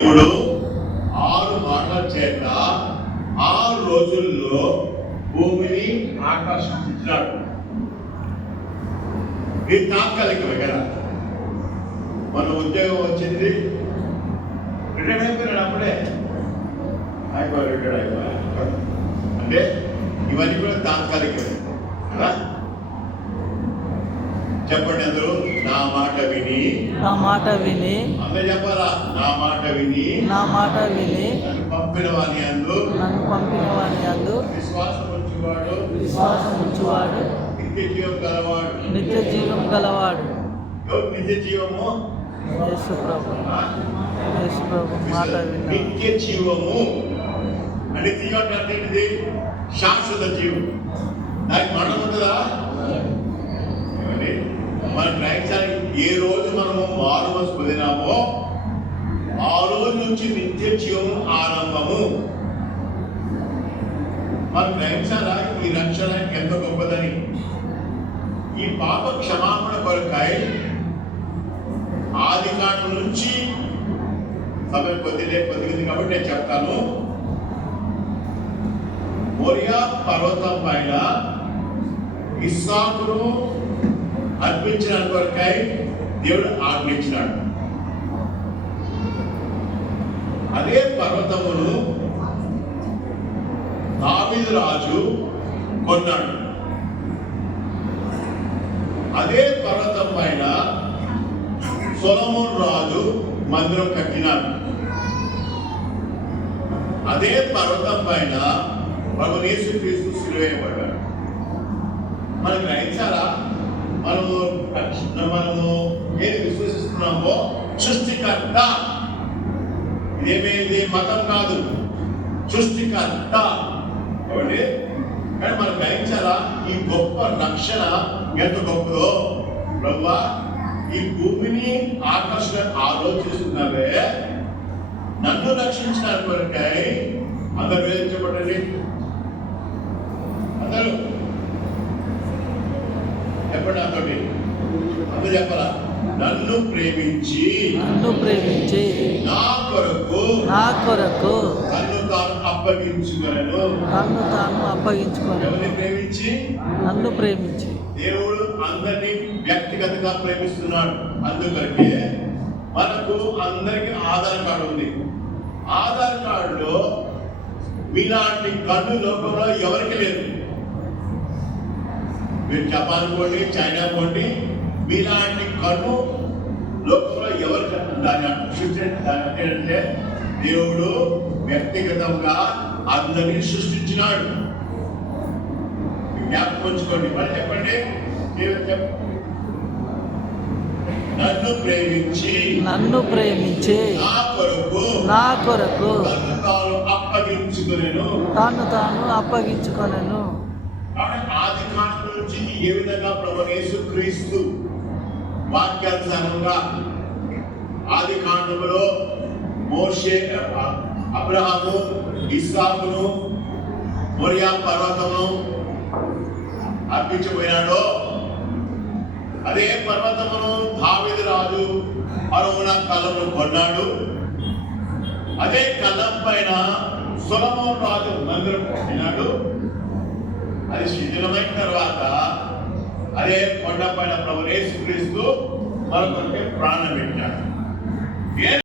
ఇప్పుడు 6 మాటల చేత 6 రోజుల్లో భూమిని ఆకాశం ఇచ్చినాడు. ఇది తాత్కాలికమే కదా. మన ఉద్యోగం వచ్చింది, రిటైర్ అయిపోయినాడు, అప్పుడే రిటైర్ అయిపోయాడు అంటే ఇవన్నీ కూడా తాత్కాలికమే కదా. చెప్పండి అందరూ, నా మాట విని అందరూ చెప్పాలా, నా మాట విని నన్ను పంపిన వాని యందు విశ్వాసం ఉంచువాడు నిత్య జీవం గలవాడు. నిత్య జీవము యేసు ప్రభు మాట విన్నా. నిత్య జీవము అంటే జీవం అంటే ఏంటిది? శాశ్వత జీవం. దానికి మరణం ఉంటుందా? మనం గ్రహించాలి. ఏ రోజు మనము మారుమనసు పొందినామో ఆ రోజు నుంచి నిత్య జీవం ఆరంభము. మనం గ్రహించాలా ఈ రక్షణ ఎంత గొప్పదని. ఈ పాప క్షమాపణ కొరకై ఆది కాండం నుంచి సమయం కొద్దిగా కాబట్టి నేను చెప్తాను. మోరియా పర్వతం పైన ఇస్సాకును అర్పించిన కొరకై దేవుడు ఆజ్ఞించినాడు. అదే పర్వతమును దావీదు రాజు కొన్నాడు. అదే పర్వతం పైన సొలొమోను రాజు మందిరం కట్టినాడు. అదే పర్వతం పైన ప్రభువు యేసుక్రీస్తు సిలువ వేయబడ్డాడు. మనం గ్రహించాలా? మనము ఏది విశ్వసిస్తున్నామో సృష్టికర్త, ఇదేమైంది మతం కాదు, సృష్టికర్త కాబట్టి. కానీ మనం గ్రహించాలా ఈ గొప్ప రక్షణ ఎంత గొప్పదో. ప్రభువా, ఈ భూమిని ఆకర్షణ ఆలోచిస్తున్నావే, నన్ను రక్షించిన కొరకై అందరూ వేధించబడండి. అందరూ చెప్పండి, నాతోటి అందరూ చెప్పాలా? నన్ను ప్రేమించి నా కొరకు నన్ను తాను అప్పగించుకొనెను. ఎవరిని ప్రేమించి? నన్ను ప్రేమించి. దేవుడు అందరినీ వ్యక్తిగతంగా ప్రేమిస్తున్నాడు. అందుకనే మనకు అందరికి ఆధార్ కార్డు ఉంది. ఆధార్ కార్డులో మీలాంటి కన్ను లోకంలో ఎవరికి లేదు. మీరు జపాన్ పోండి, చైనా పోండి, మీలాంటి కన్ను లోకంలో ఎవరికి దాని ఏంటంటే దేవుడు వ్యక్తిగతంగా అందరినీ సృష్టించినాడు. జ్ఞాపకం ఉంచుకోండి. మరి చెప్పండి, నన్ను ప్రేమించి నా కొరకు తాను అప్పగించుకొనెను. ఆది కాండం నుంచి ఏ విధంగా ప్రభువు యేసుక్రీస్తు వాక్యానుసారంగా ఆది కాండంలో మోషే, అబ్రహాము, ఇస్సాకును మోరియా పర్వతమును అర్పించబోయినాడో, అదే పర్వతమును దావీదు రాజు అరవున కళ్ళను కొన్నాడు. అదే కళ్ళం పైన సొలొమోను రాజు మందిరం కట్టినాడు. అది శిథిలమైన తర్వాత అదే కొండ పైన ప్రభువు యేసుక్రీస్తు మరొకరికి ప్రాణం పెట్టాడు.